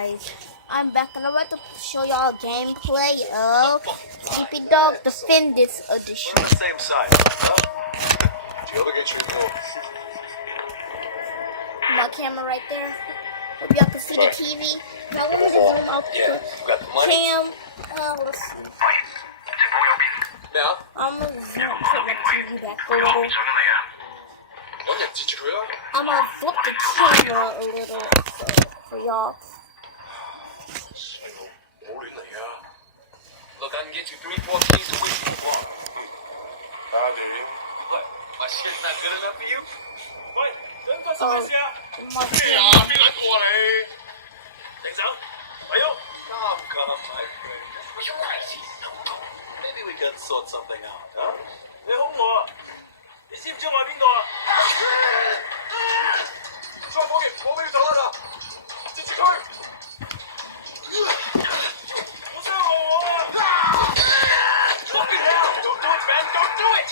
guys, I'm back and I'm about to show y'all gameplay of Sleepy Dog Defenders Edition. We're on the same side, huh? Do you ever get your My camera right there. Hope y'all can see the TV. Now let me just zoom out the cam. Let's see. Now? I'm gonna zoom put my TV back a little. I'm gonna flip the camera a little for y'all. Look, I can get you 3-4 keys a week if you want. How do you? What? My shit's not good enough for you? What? My Come, my friend. You're crazy. Maybe we can sort something out, huh? 你兇我啊！你知唔知我係邊個啊？再講完，我俾你走啦！直接佢！我傷害我啊！Fucking hell! Don't do it, man! Don't do it!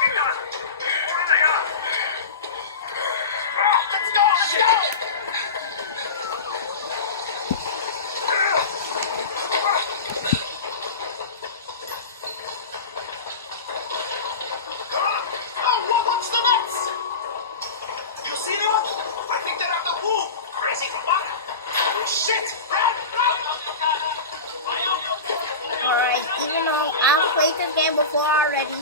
邊個？我嚟啊！Let's go! Let's go! What's the next? You see them? I think they're at the pool. Crazy fuck. Oh shit! Run! Alright, even though I've played this game before already,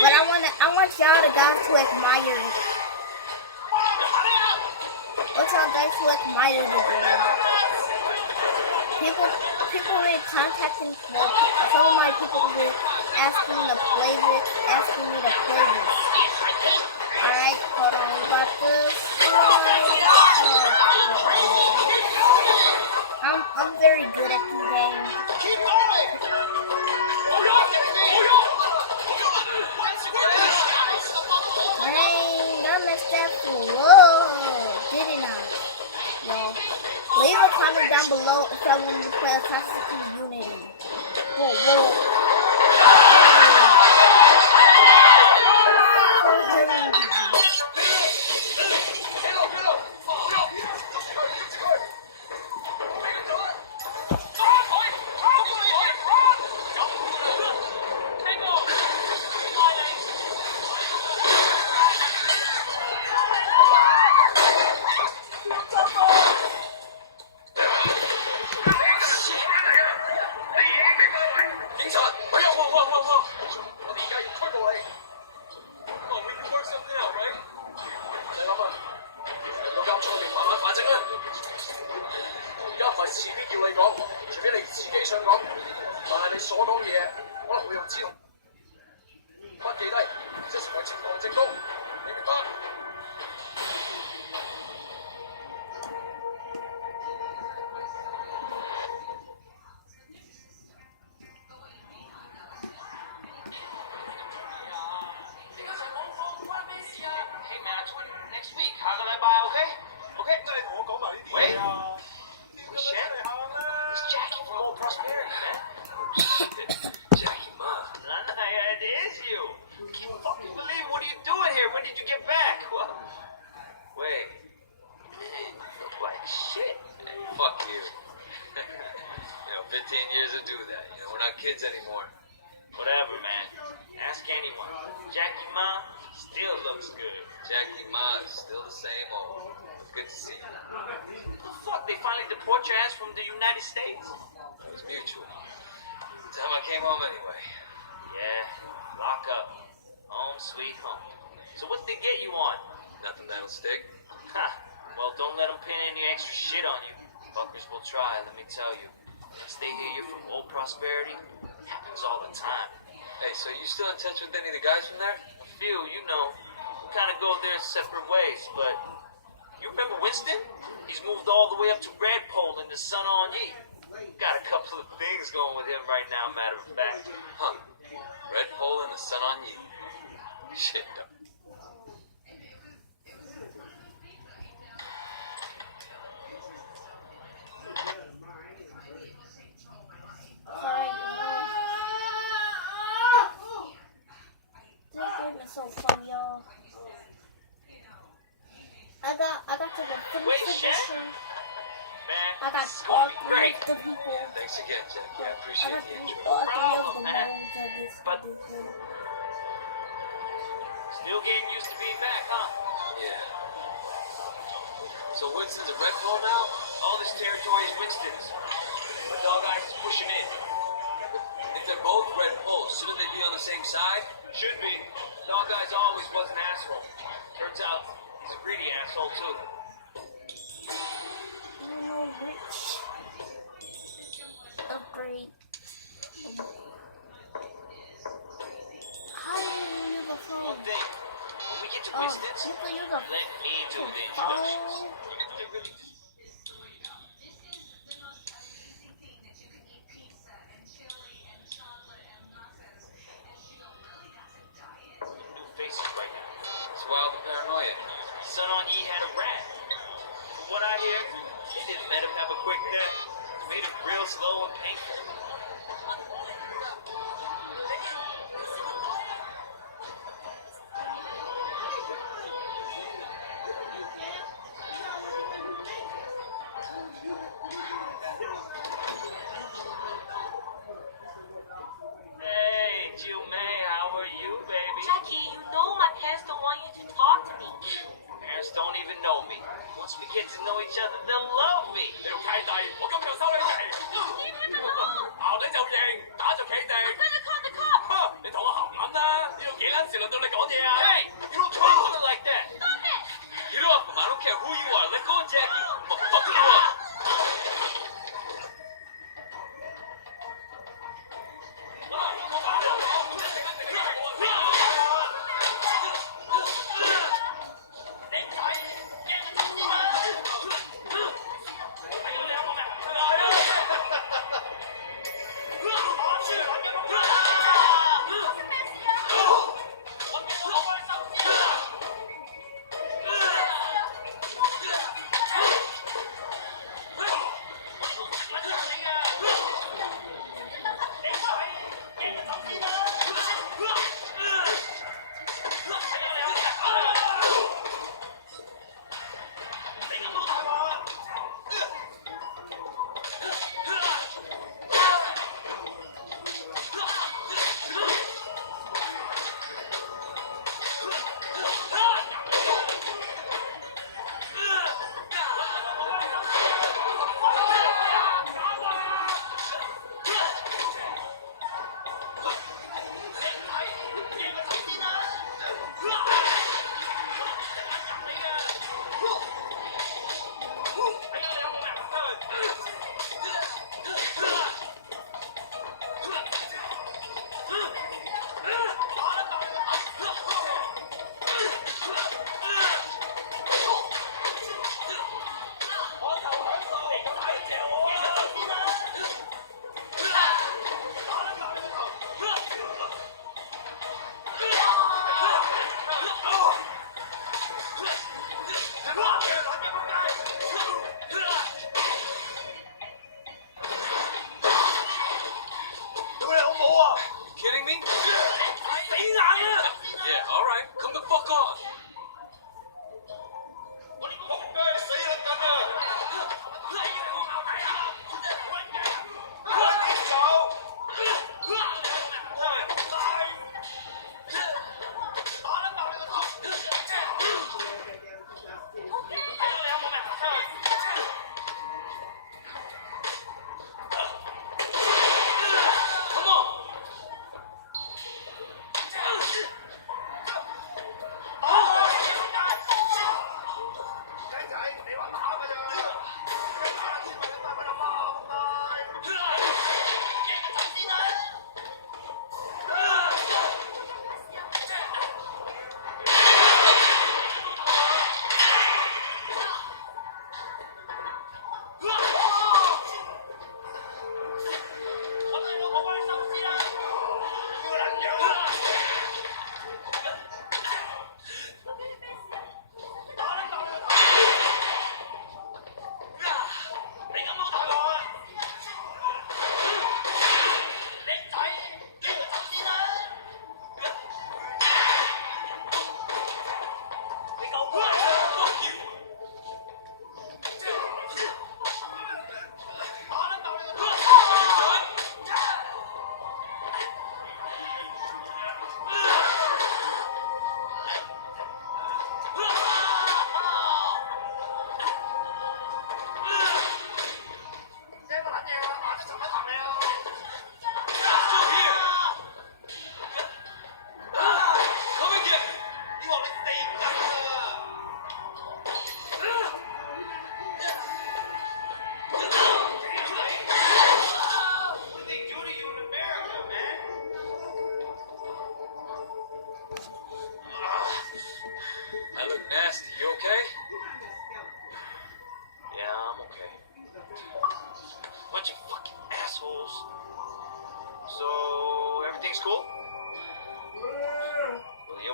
but I want y'all the guys to admire it. I want y'all guys to admire the game. People really contacting me. Some of my people were asking me to play this, Alright, hold on, we got this one. I'm very good at the game. Keep going! Dang, I messed that floor, didn't I? Yo, leave a comment down below if y'all want me to play Assassin's Creed Unity. Whoa. Kids anymore. Whatever, man. Ask anyone. Jackie Ma still looks good. Jackie Ma is still the same old. Good to see you. What the fuck? They finally deport your ass from the United States? It was mutual. The time I came home anyway. Yeah, lock up. Home sweet home. So what they get you on? Nothing that'll stick. Ha! Well, don't let them pin any extra shit on you. Fuckers will try, let me tell you. Once they hear you're from Old Prosperity, it happens all the time. Hey, so you still in touch with any of the guys from there? A few, you know. We kind of go their separate ways, but... You remember Winston? He's moved all the way up to Redpole in the Sun On Yi. Got a couple of things going with him right now, matter of fact. Huh. Redpole and the Sun On Yi. Shit, though. So fun, y'all. I got to the finish edition. I got It's all gonna be three great. of the people. Thanks again, Jackie. I I appreciate got the intro. all three of Problem, the man. moms of this. But- Still getting used to being back, huh? Yeah. So Winston's a red pill now? All this territory is Winston's. My dog eyes is pushing in. If they're both red bulls, shouldn't they be on the same side? Should be. Dog eyes always was an asshole. Turns out he's a greedy asshole too. Upgrade. How do you use a phone? One thing, when we get to Oh, Winston's, you can use a let me do the introductions. phone. New faces right now. It's wild and paranoia. Son on Yi had a rat. From what I hear, he didn't let him have a quick death. Made it real slow and painful. Hey, Jill May, how are you, baby? Jackie, you know my parents don't want you to talk to me. Parents don't even know me. Once we get to know each other, they'll love me. 你條契弟，我今日收你皮。 Leave him alone. 校你就認，打咗企地。 I'm gonna call the cops. 你同我行撚啦！呢度幾撚時輪到你講嘢啊？ Hey, you don't talk to me like that. Stop it. You know what? I don't care who you are. Let go of Jackie. I'm gonna fuck you up.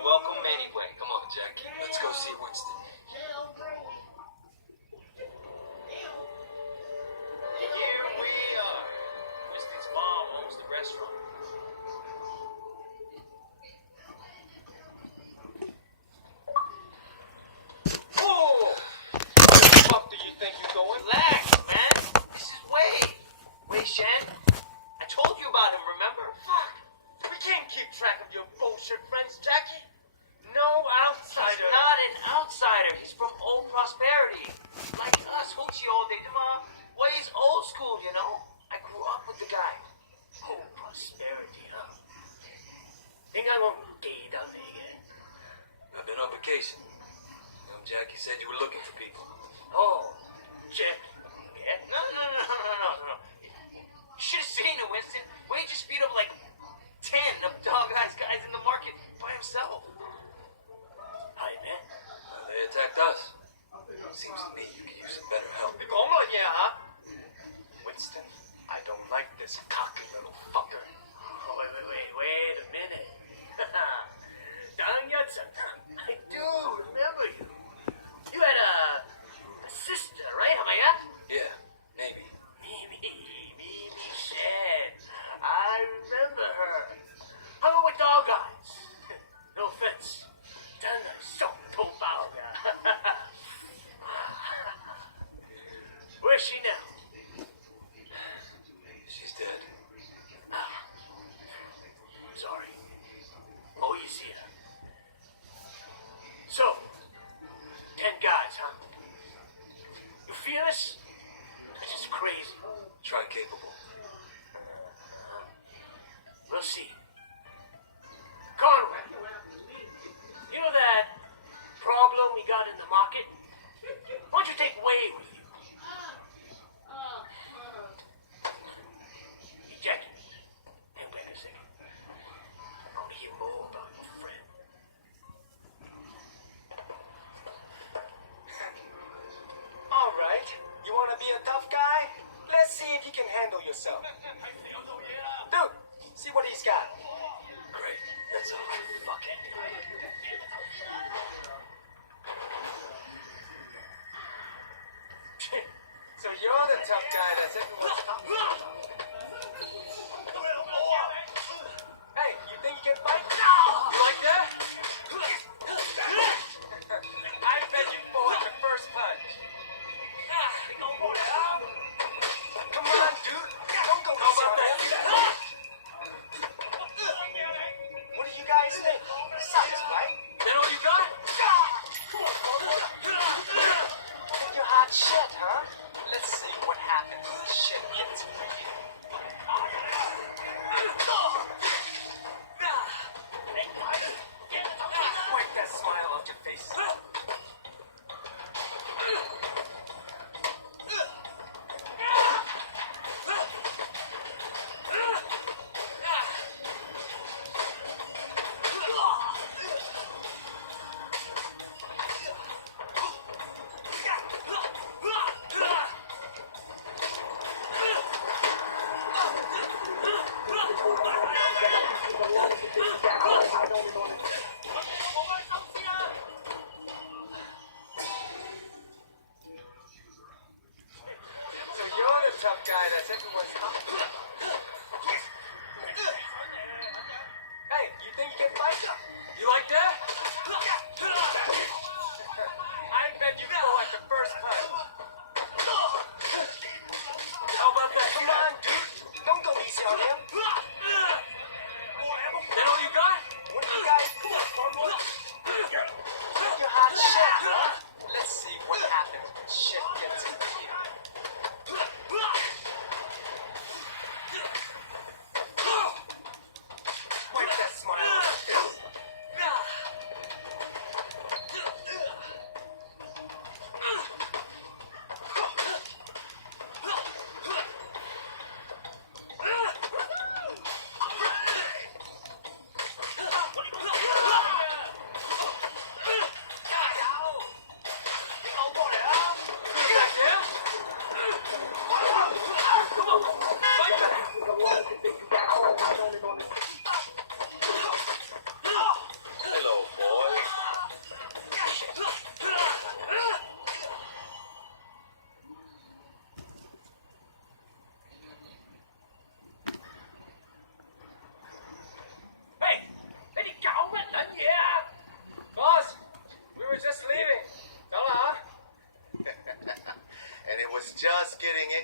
welcome anyway. Come on, Jackie. Let's go see Winston. Here we are. Winston's mom owns the restaurant. Whoa! Where the fuck do you think you're going? Relax, man. This is Wade. Wade Shan. I told you about him, remember? Fuck. We can't keep track of your bullshit friends, Jackie. No outsider. He's not an outsider. He's from Old Prosperity. Like us, Hoochie old day. Wade's old school, you know? I grew up with the guy. Old Prosperity, huh? 點解我唔記得你嘅？ I've been on vacation. Jackie said you were looking for people. Oh, Jackie. Yeah? No. You should have seen it, Winston. Wade just beat up like 10 of Dog Eyes guys in the market by himself.係咩？ They attacked us. Seems to me you could use some better help. 你講乜嘢啊 ？Winston, I don't like this cocky little fucker. Wait a minute. 等一陣 I do remember you. You had a sister, right? 係咪啊？ Yeah, maybe. Mimi Shan. I remember her. Hung out with Dog Eyes. No offense. 真係熟到爆㗎。Where's she now? She's dead. I'm sorry. 唔好意思啊。So, 10 guys, huh? You fearless? This is crazy. Try capable. We'll see. Conrad, you know that problem we got in the market? Why don't you take Wade with you? Hey, Jackie, hang back a second. I want to hear more about your friend. All right. You want to be a tough guy? Let's see if you can handle yourself. Dude, see what he's got. Great. That's all. Fucking. So you're the tough guy that's everyone's talking about. Hey, you think you can fight? You like that? I bet you fall at the first punch. Come on, dude. Don't go easy on him. What do you guys think? Sucks, right? That all you got? Think you're hot shit, huh? Let's see what happens when the shit gets real. Wipe that smile off your face. So you're the tough guy that's everyone's talking about. Hey, you think you can fight? You like that? I bet you fall at the first punch. How about that? Come on, dude. Don't go easy on him. That all you got? What do you guys do? You're hot shit, huh? Let's see what happens when shit gets real. Wipe that smile off your face.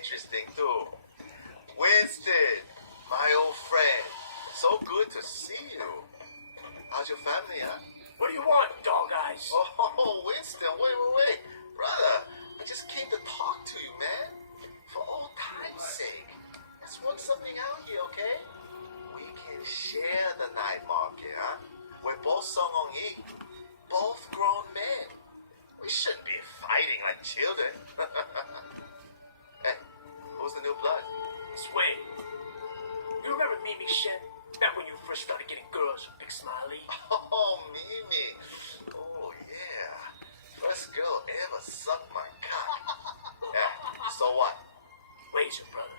interesting too. Winston, my old friend. So good to see you. How's your family, huh? What do you want, dog eyes? Oh, Winston, wait. Brother, I just came to talk to you, man. For old time's sake. Let's work something out here, okay? We can share the night market, huh? We're both Song Yi, both grown men. We shouldn't be fighting like children. Hey, who's the new blood? Sway. You remember Mimi Shen? Back when you first started getting girls with Big Smiley? Oh, Mimi. Oh, yeah. First girl ever sucked my cock. Yeah, so what? Way's your brother.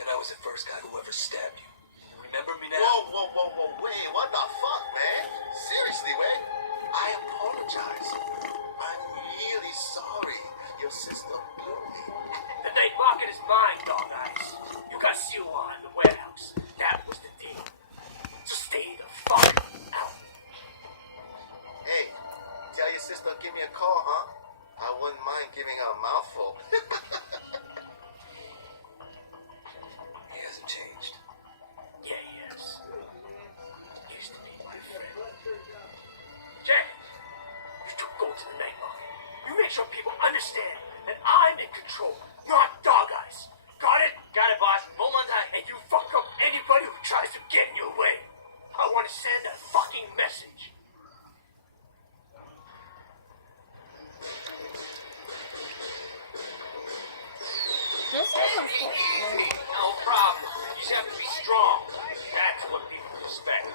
And I was the first guy who ever stabbed you. Remember me now? Whoa, wait, what the fuck, man? Seriously, Wade? I apologize. I'm really sorry. Your sister blew me. The night market is mine, dog eyes. You got Siwa in the warehouse. That was the deal. So stay the fuck out. Hey, tell your sister give me a call, huh? I wouldn't mind giving her a mouthful. He hasn't changed. Yeah, he is. Used to be my friend. Jack, you took gold to the night market. You make sure people understand that I'm in control, not dog eyes. Got it? Got it, boss. Moment time. And you fuck up anybody who tries to get in your way. I want to send a fucking message. This is a cool. No problem. You just have to be strong. That's what people respect.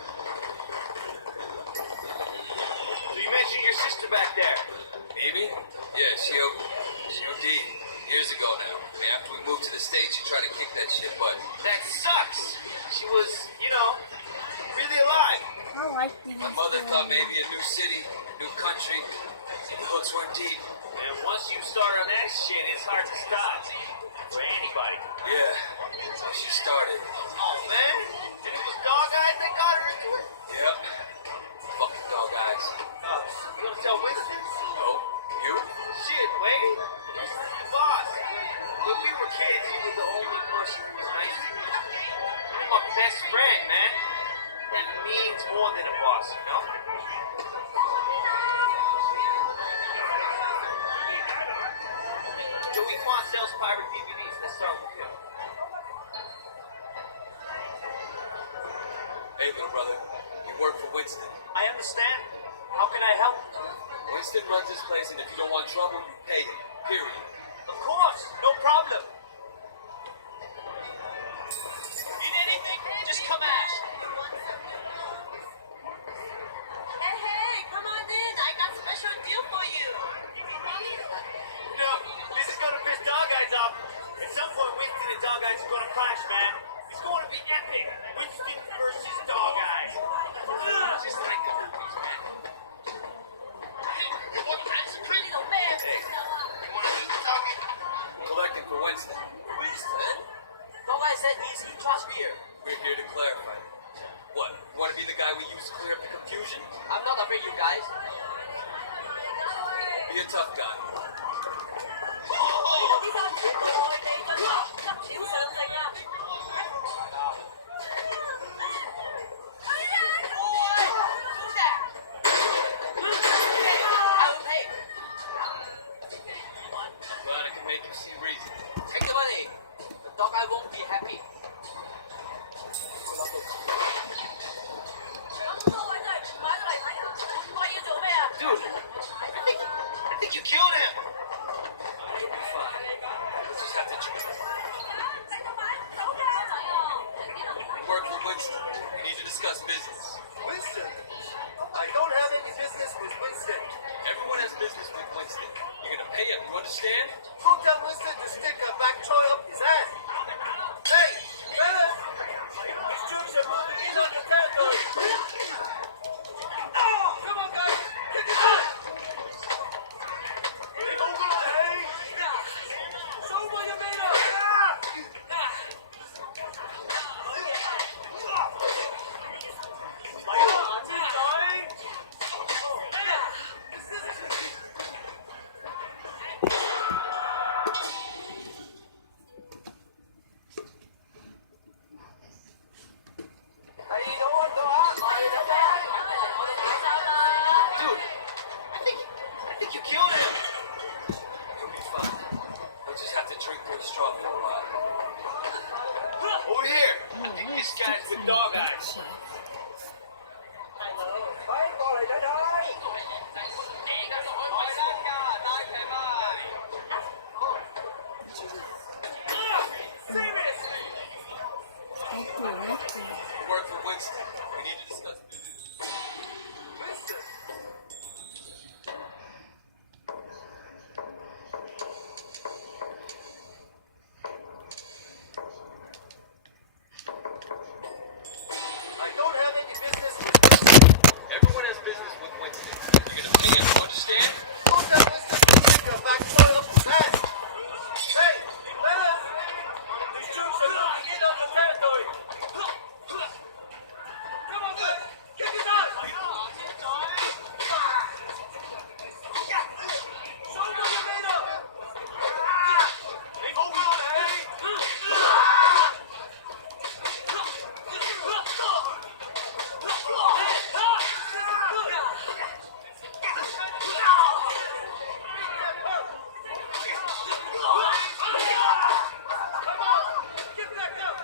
So you mentioned your sister back there. Amy? Yeah, she OD'd years ago now. After we moved to the States, she tried to kick that shit butt. That sucks. She was, really alive. I like these. My mother thought maybe a new city, a new country, and the hooks were deep. And once you start on that shit, it's hard to stop. For anybody. Yeah, that's how she started. Oh, man. And it was dog eyes that got her into it? Yep. Fucking dog eyes. You gonna tell Winston? No, you? Shit, Wade. Boss. When we were kids, you were the only person who was nice to me. You're my best friend, man. That means more than a boss, you know? Joey Kwan sells pirate DVDs. Let's start with him. Hey, little brother. You work for Winston. I understand. How can I help? Winston runs this place, and if you don't want trouble, you pay him. Period. Of course, no problem. Need anything? Just come ask. Hey, come on in. I got a special deal for you. This is gonna piss Dog Eyes off. At some point, Winston and Dog Eyes are gonna clash, man. It's going to be epic. Winston versus Dog Eyes. Just like the movies, man. Hey, what kind of pretty little man? Hey, you wanna do the talking? Collecting for Winston. Winston? Dog Eyes said he's in trust here. We're here to clarify. What, you want to be the guy we use to clear up the confusion? I'm not afraid, you guys. Be a tough guy. Glad I can make him see reason. Take the money. The dog eye won't be happy. Dude, I think you killed him. You'll be fine. We'll just have to check. We work for Winston. We need to discuss business. Winston? I don't have any business with Winston. Everyone has business with Winston. You're gonna pay him, you understand? Go tell Winston to stick a back toy up his ass. Hey, fellas! These Jews are moving in on the territory. Come on, guys! Get it on! Show what you're made of! need to discuss this. Winston. I don't have any business with Everyone has business with Winston. You're gonna pay him, you understand? Don't let Winston take your back foot up his head. Hey, fellas! These troops are moving in on the territory. Come on, boys! Kick it out! Show them what you're made of! Hold on, hey! Get back up!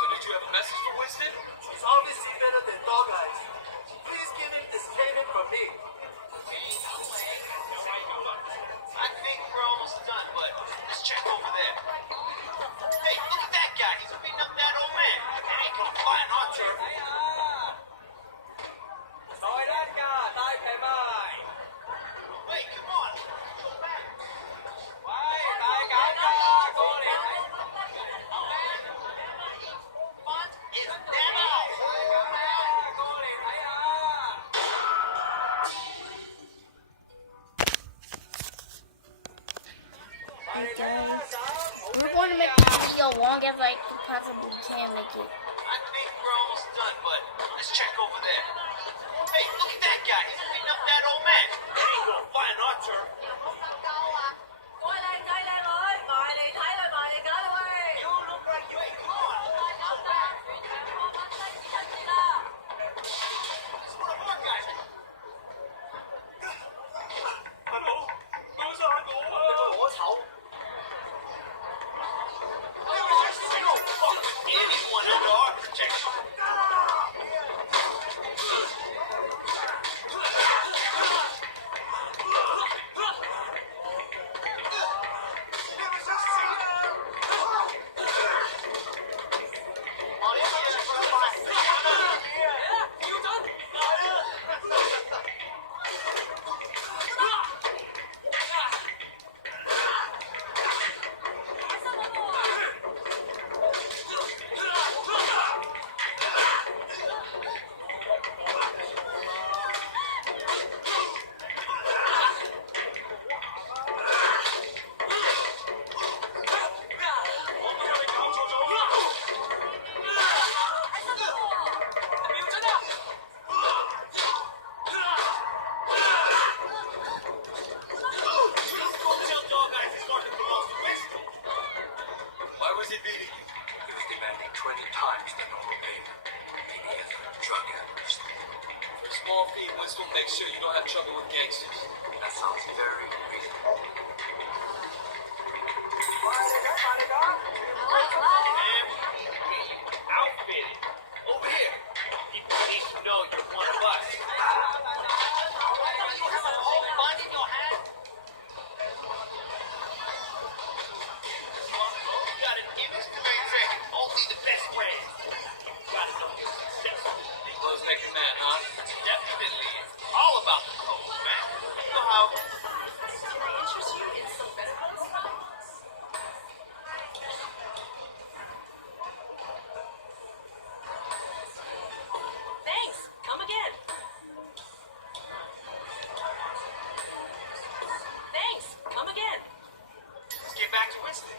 So did you have a message for Winston? He's obviously better than Dog Eyes. Please give him this payment from me. I think we're almost done, but let's check over there. Hey, look at that guy. He's beating up that old man. That ain't gonna fly in our turn. Wait, come on. Go back. Fun is now. We're going to make this video long as I possibly can make it. I think we're almost done, but let's check over there. Hey, look at that guy. He's beating up that old man. That ain't gonna fly in our turn. You look like you ain't come on. It's one of our guys. Anyone under our protection. Why was he beating you? He was demanding 20 times the normal payment. Maybe he has a drug habit or something. For a small fee, Winston will make sure you don't have trouble with gangsters. That sounds very reasonable. Outfitted. Over here. People need to know you're one of us. You have a whole fun in your hand. You got an image to maintain. Only the best brands. You gotta know you're successful. Clothes make a man, huh? Definitely. It's all about the clothes, man. You know how. Thanks. Come again. Thanks. Come again. Let's get back to Winston.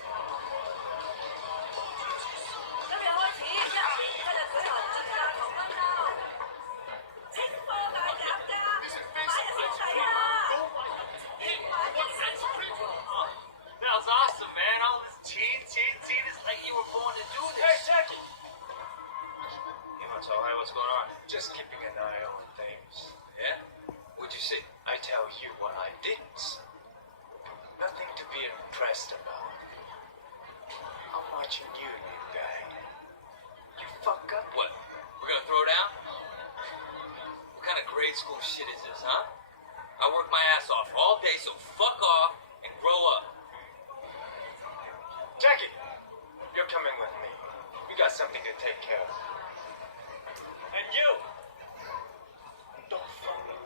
今日開始，今日舉行最佳求婚啦！清貨大減價，買日先抵啊！ That was awesome, man. All this cheating. It's like you were born to do Hey, this. Jackie! Hey, what's going on? Just keeping an eye on things. Yeah? What'd you see? I tell you what I didn't see. Nothing to be impressed about. I watching you, new guy. You fuck up. What? We're gonna throw down? What kind of grade school shit is this, huh? I work my ass off all day, so fuck off and grow up. Jackie, you're coming with me. We got something to take care of. And you, don't fuck up.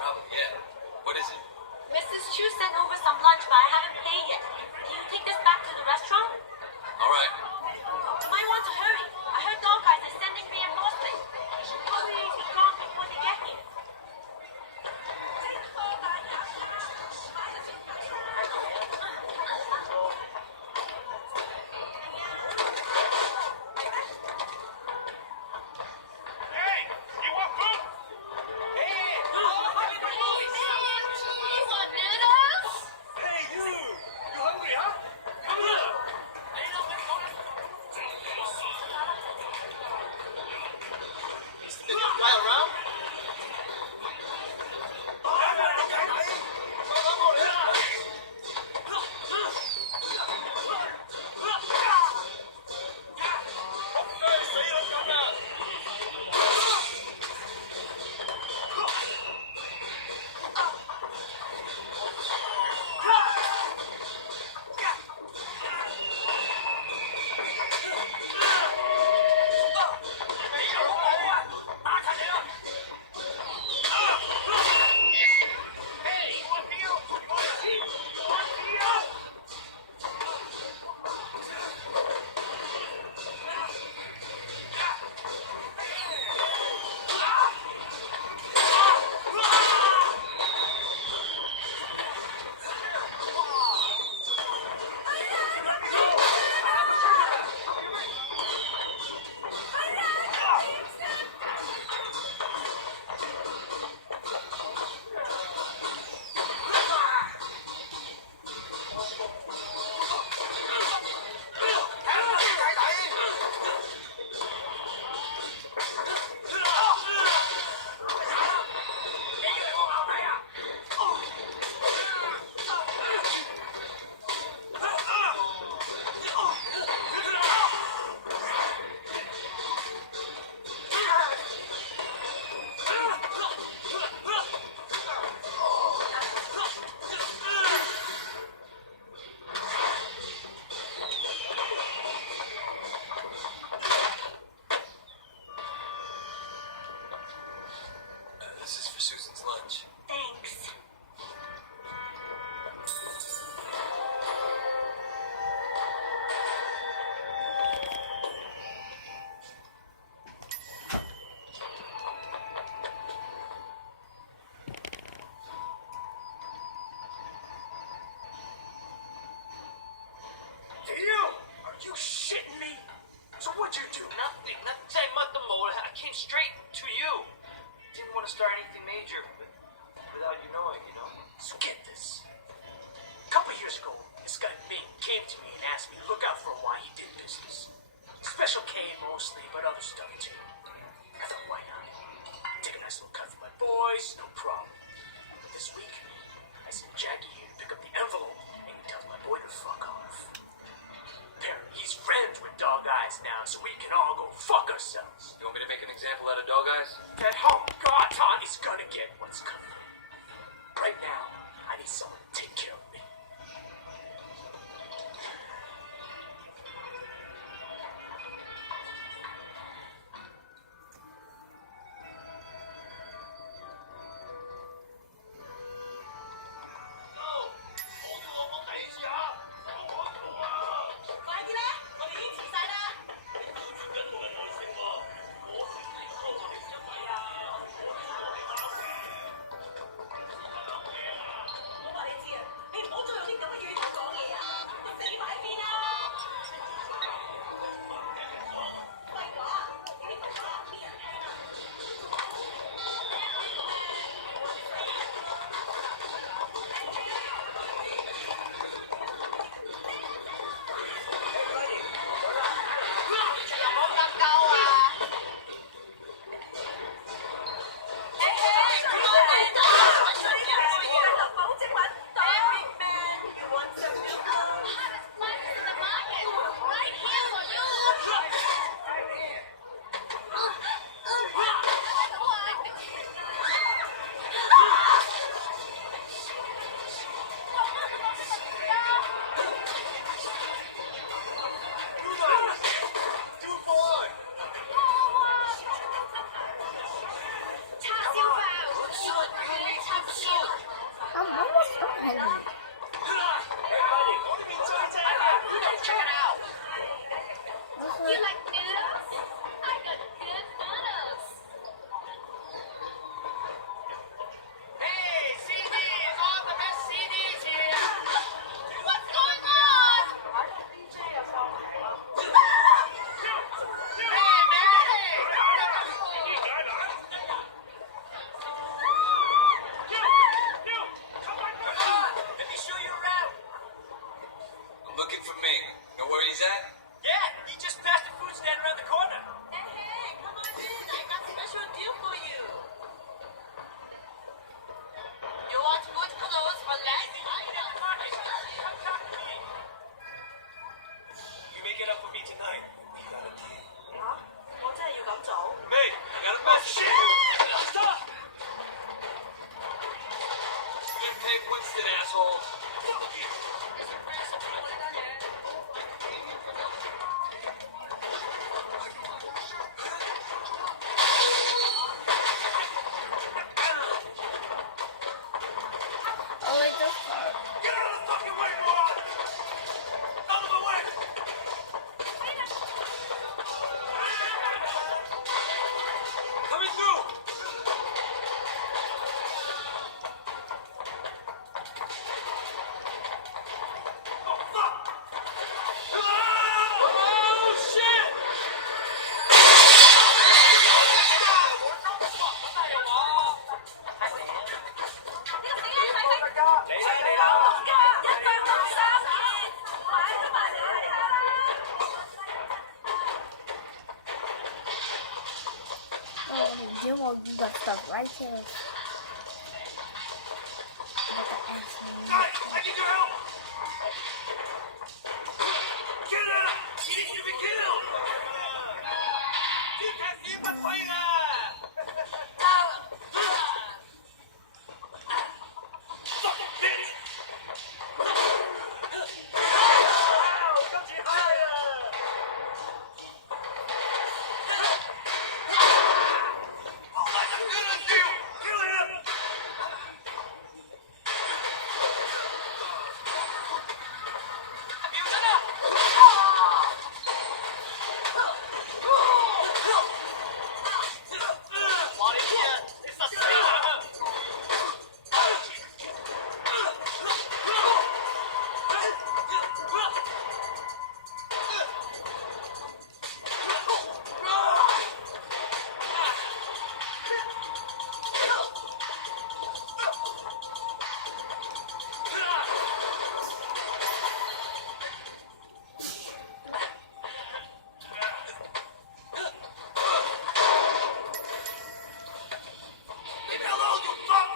Probably, yeah. What is it? Mrs. Chu sent over some lunch, but I haven't paid yet. Can you take this back to the restaurant? All right. You might want to hurry. I heard dog guys are sending reinforcements. Probably be gone before they get here. Hey, you want food? Hey, hey, you hungry, huh? Come here. Did you fly around? This is for Susan's lunch. Thanks. Damn! Are you shitting me? So what'd you do? Nothing. I came straight to you. Didn't want to start anything major without you knowing, you know? So get this. A couple years ago, this guy Ming came to me and asked me to look out for why he did business. Special K mostly, but other stuff too. I thought, why not? Take a nice little cut for my boys, no problem. But this week, I sent Jackie here to pick up the envelope and he tells my boy to fuck off. Apparently, he's friends with Dog Eyes now, so we can all go fuck ourselves. You want me to make an example out of Dog Eyes? That home Garton is gonna get what's coming. Right now, I need someone to take care of me. check it out. What's You up? like noodles? I got good noodles. Hey, CDs, all the best CDs here. What's going on? Hey, man, hey. Come on, let me show you around. I'm looking for Ming. Know where he's at? Yeah, he just passed the food stand around the corner. Hey, come on in. I got a special deal for you. You want good clothes for less? You make it up for me tonight. We got a deal. 我真係要咁做。 Mate, I got a message. Stop! You didn't pay Winston, asshole. Oh, it's a car. Get out of the fucking way, boy! Out of the way! Coming through. Oh, fuck! Oh, shit! Oh, Jimbo, you got stuff right here. Guys, I need your help! Get out! He needs to be killed! You can't see my fighter! Fucking bitch! Ow! Don't you hire! Oh, that's a good idea! Kill him! Leave me alone, you fuck!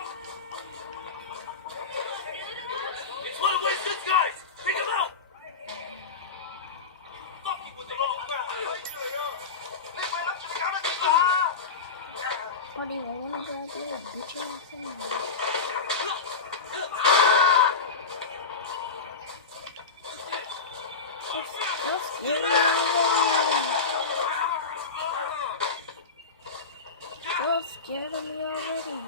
It's one of Winston's guys! Pick him out! Fucking with the wrong crowd! What do you want to grab there, bitch ass thing? You're scared of me already. You're scared of me already.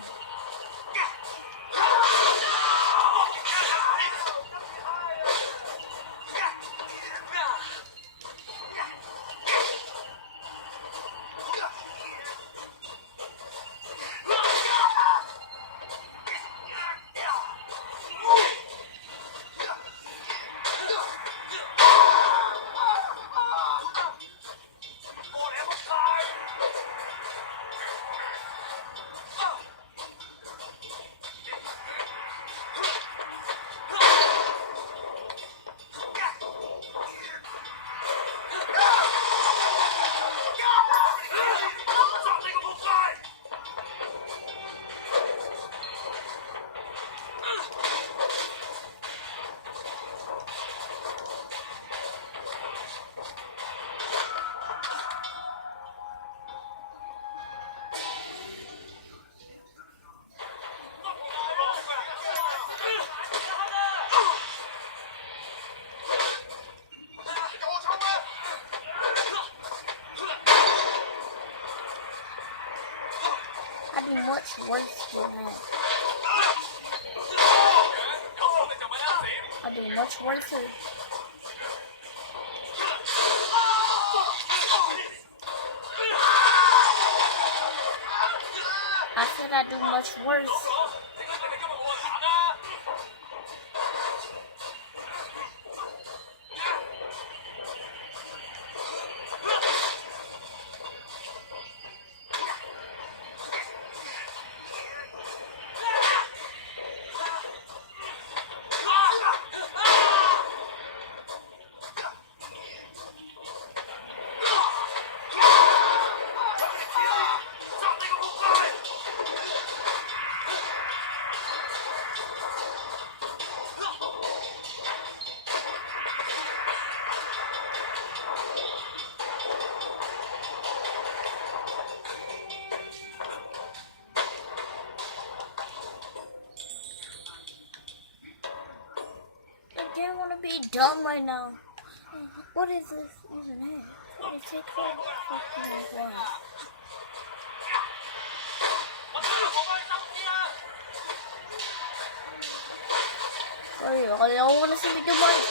I'd be much worse than that. I'd be much worse. said I'd do much worse. I don't want to be dumb right now. What is this even here? It takes a fucking while. Sorry, I don't want to see me do my